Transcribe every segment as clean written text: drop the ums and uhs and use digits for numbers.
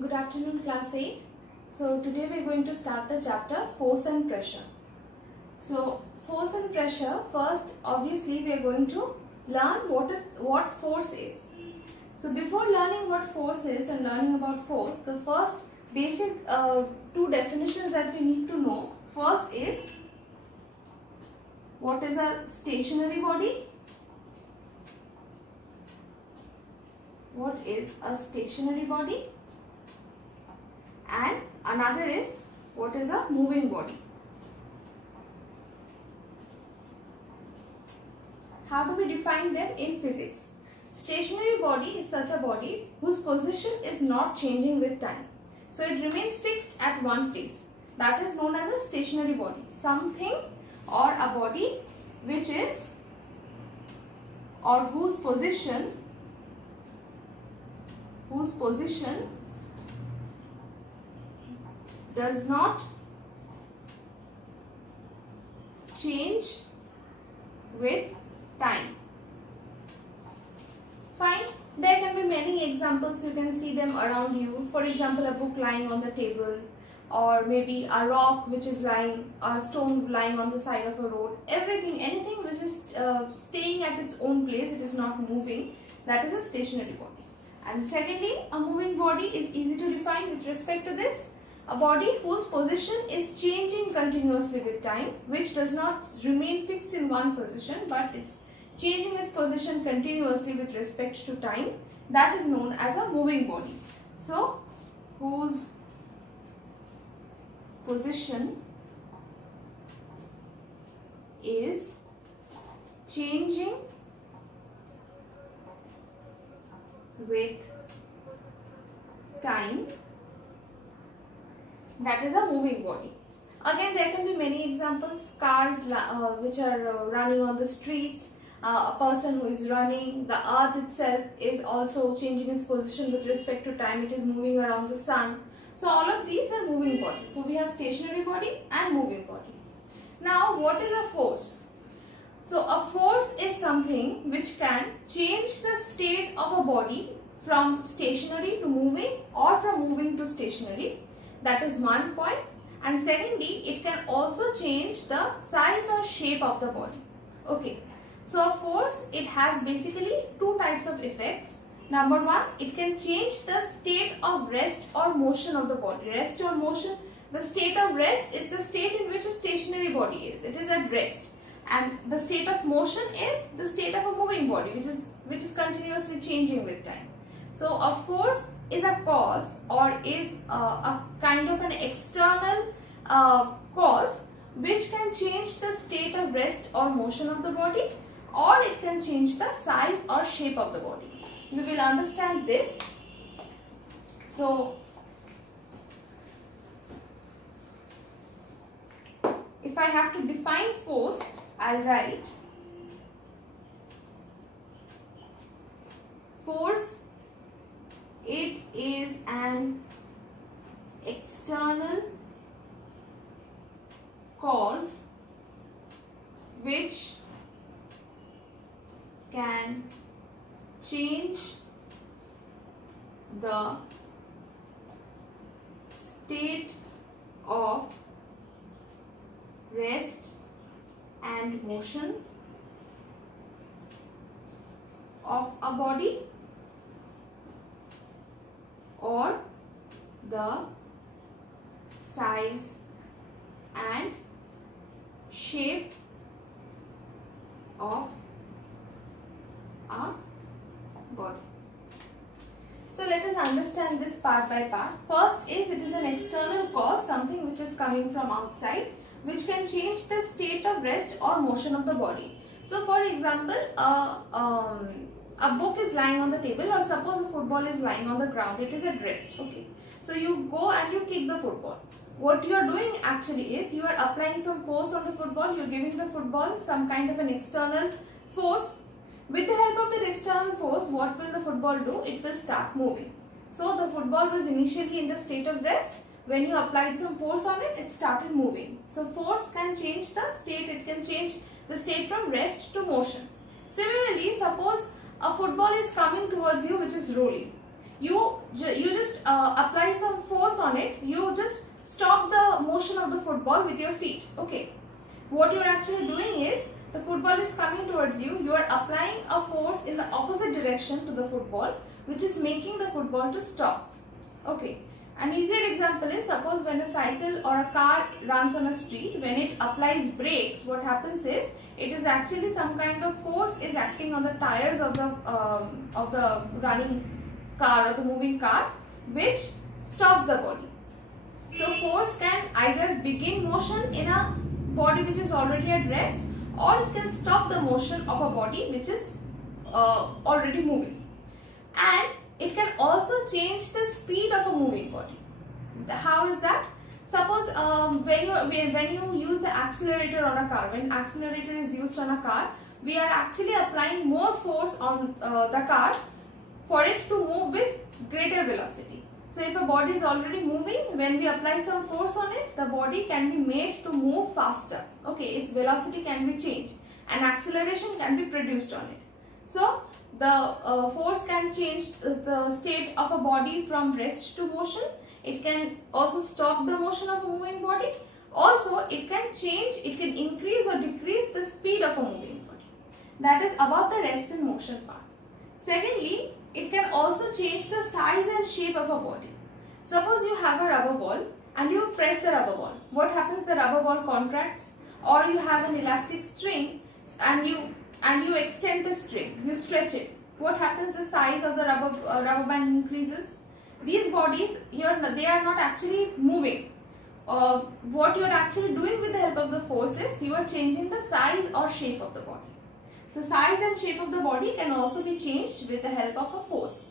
Good afternoon, class 8. So today we are going to start the chapter force and pressure. So force and pressure, first obviously we are going to learn what force is. So before learning what force is and learning about force, the first basic two definitions that we need to know. First is what is a stationary body? What is a stationary body? And another is what is a moving body. How do we define them in physics? Stationary body is such a body whose position is not changing with time. So it remains fixed at one place. That is known as a stationary body. Something or a body which is or whose position does not change with time. Fine. There can be many examples. You can see them around you. For example, a book lying on the table, or maybe a rock which is lying, a stone lying on the side of a road. Anything which is staying at its own place, it is not moving. That is a stationary body. And secondly, a moving body is easy to define with respect to this. A body whose position is changing continuously with time, which does not remain fixed in one position, but it's changing its position continuously with respect to time. That is known as a moving body. So, whose position is changing with time, that is a moving body. Again, there can be many examples. Cars which are running on the streets, a person who is running, the earth itself is also changing its position with respect to time. It is moving around the sun. So all of these are moving bodies. So we have stationary body and moving body. Now what is a force? So a force is something which can change the state of a body from stationary to moving or from moving to stationary. That is one point. And secondly, it can also change the size or shape of the body. Okay. So a force, it has basically two types of effects. Number one, it can change the state of rest or motion of the body. Rest or motion, the state of rest is the state in which a stationary body is. It is at rest. And the state of motion is the state of a moving body, which is continuously changing with time. So a force is a cause or is a kind of an external cause which can change the state of rest or motion of the body, or it can change the size or shape of the body. We will understand this. So if I have to define force, I'll write force. It is an external cause which can change the state of rest and motion of a body, or the size and shape of a body. So let us understand this part by part. First is, it is an external cause, something which is coming from outside, which can change the state of rest or motion of the body. So for example, a book is lying on the table, or suppose a football is lying on the ground. It is at rest. Okay. So you go and you kick the football. What you are doing actually is, you are applying some force on the football. You are giving the football some kind of an external force. With the help of that external force, what will the football do? It will start moving. So the football was initially in the state of rest. When you applied some force on it, it started moving. So force can change the state. It can change the state from rest to motion. Similarly, suppose a football is coming towards you which is rolling. You you just apply some force on it, you just stop the motion of the football with your feet. Okay, what you're actually doing is, the football is coming towards you, you are applying a force in the opposite direction to the football, which is making the football to stop. Okay, an easier example is, suppose when a cycle or a car runs on a street, when it applies brakes, what happens is, it is actually some kind of force is acting on the tires of the running car or the moving car, which stops the body. So force can either begin motion in a body which is already at rest, or it can stop the motion of a body which is already moving. And it can also change the speed of a moving body. How is that? Suppose when you use the accelerator on a car, when accelerator is used on a car, we are actually applying more force on the car for it to move with greater velocity. So if a body is already moving, when we apply some force on it, the body can be made to move faster. Okay, its velocity can be changed and acceleration can be produced on it. So the force can change the state of a body from rest to motion. It can also stop the motion of a moving body. Also, it can increase or decrease the speed of a moving body. That is about the rest and motion part. Secondly, it can also change the size and shape of a body. Suppose you have a rubber ball and you press the rubber ball. What happens? The rubber ball contracts. Or you have an elastic string and you extend the string, you stretch it. What happens? The size of the rubber band increases. These bodies, they are not actually moving. What you are actually doing with the help of the force is, you are changing the size or shape of the body. So size and shape of the body can also be changed with the help of a force.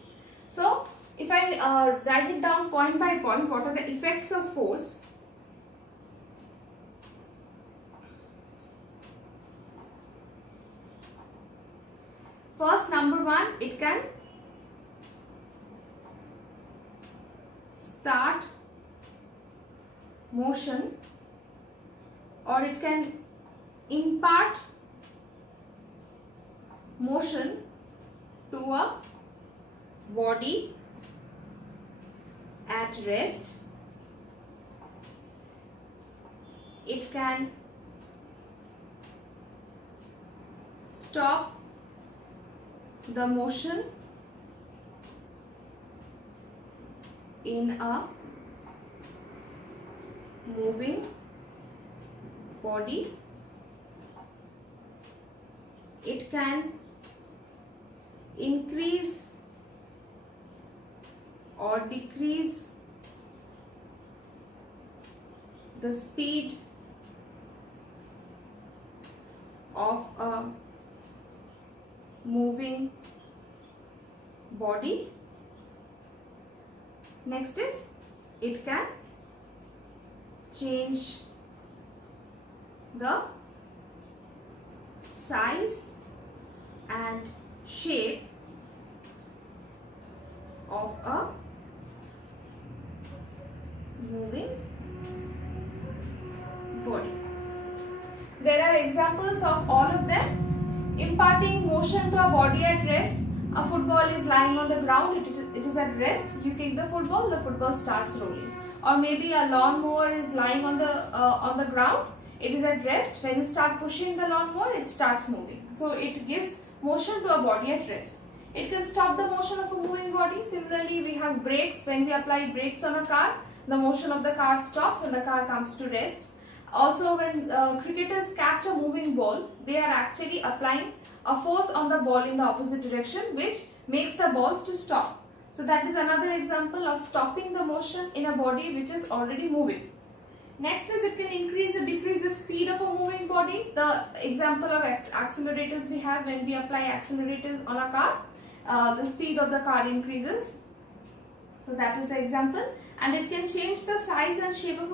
So if I write it down point by point, what are the effects of force? First, number one, it can start motion, or it can impart motion to a body at rest. It can stop the motion in a moving body. It can increase or decrease the speed of a moving body. Next is, it can change the size and shape of a moving body. There are examples of all of them. Imparting motion to a body at rest. A football is lying on the ground, it is at rest. You kick the football starts rolling. Or maybe a lawnmower is lying on the ground, it is at rest. When you start pushing the lawnmower, it starts moving. So it gives motion to a body at rest. It can stop the motion of a moving body. Similarly, we have brakes. When we apply brakes on a car, the motion of the car stops and the car comes to rest. Also, when cricketers catch a moving ball, they are actually applying a force on the ball in the opposite direction, which makes the ball to stop. So that is another example of stopping the motion in a body which is already moving. Next is, it can increase or decrease the speed of a moving body. The example of accelerators we have, when we apply accelerators on a car, the speed of the car increases. So that is the example. And it can change the size and shape of a